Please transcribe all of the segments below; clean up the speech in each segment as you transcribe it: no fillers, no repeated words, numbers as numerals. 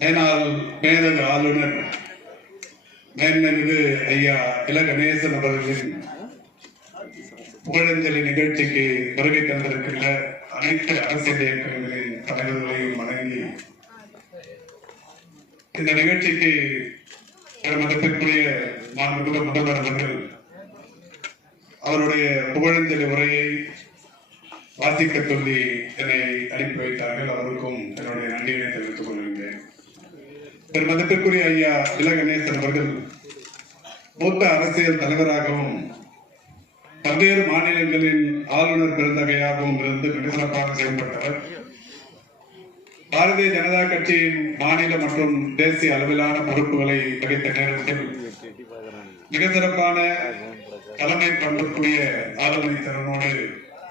மேலாள் மேலக ஆளுநர் மேன்மனிது ஐயா இல கணேசன் அவர்களின் புகழஞ்சலி நிகழ்ச்சிக்கு வருகை தந்திருக்கின்ற அனைத்து அரசியல் இயக்கங்களின் தலைவர்களையும் வணங்கி இந்த நிகழ்ச்சிக்கு மதிப்பிற்குரிய மாண்புமிகு முதல்வர் அவர்கள் அவருடைய புகழஞ்சலி உரையை வாசிக்க சொல்லி என்னை அனுப்பி வைத்தார்கள். அவருக்கும் என்னுடைய நன்றியை தெரிவித்துக் கொள்கின்றேன். மதிப்பிற்குரிய ஐயா இல கணேசன் அவர்கள் மூத்த அரசியல் தலைவராகவும் பல்வேறு மாநிலங்களின் ஆளுநர் பெருந்தகையாகவும் இருந்து மிக சிறப்பாக செயல்பட்டவர். பாரதிய ஜனதா கட்சியின் மாநில மற்றும் தேசிய அளவிலான பொறுப்புகளை வகித்த நேரத்தில் மிக சிறப்பான தலைமை பண்புக்குரிய ஆளுமை திறனோடு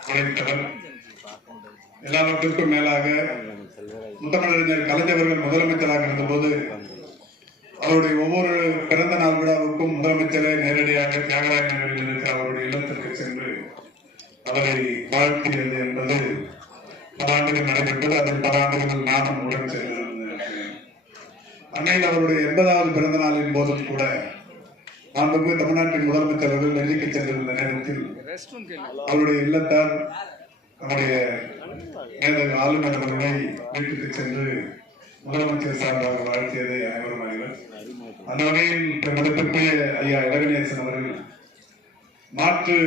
உழைத்தவர். எல்லாவற்றிற்கும் மேலாக முத்தமிழறிஞர் கலைஞர்கள் முதலமைச்சராக இருந்தபோது அவருடைய ஒவ்வொரு பிறந்த நாள் விழாவுக்கும் முதலமைச்சரை நேரடியாக தியாகராய நகரில் இருக்கிற அவருடைய இல்லத்திற்கு சென்று அவரை வாழ்த்தியது என்பது பல ஆண்டுகள் நடைபெற்றது. அதில் பல ஆண்டுகள் நானும் உடன் சென்றிருந்தேன். அன்னையில் அவருடைய 80வது பிறந்த நாளின் போதும் கூட மாண்புமிகு தமிழ்நாட்டின் முதலமைச்சர் அவர்கள் டெல்லிக்கு சென்றிருந்த நேரத்தில் அவருடைய இல்லத்தார் நம்முடைய மேலக ஆளுநர் அவர்களை வீட்டுக்கு சென்று முதலமைச்சர் சார்பாக வாழ்த்தியதை அனைவரும் அறிவர். அந்த வகையில் மதிப்பிற்குரிய ஐயா இல கணேசன் அவர்கள் மாற்று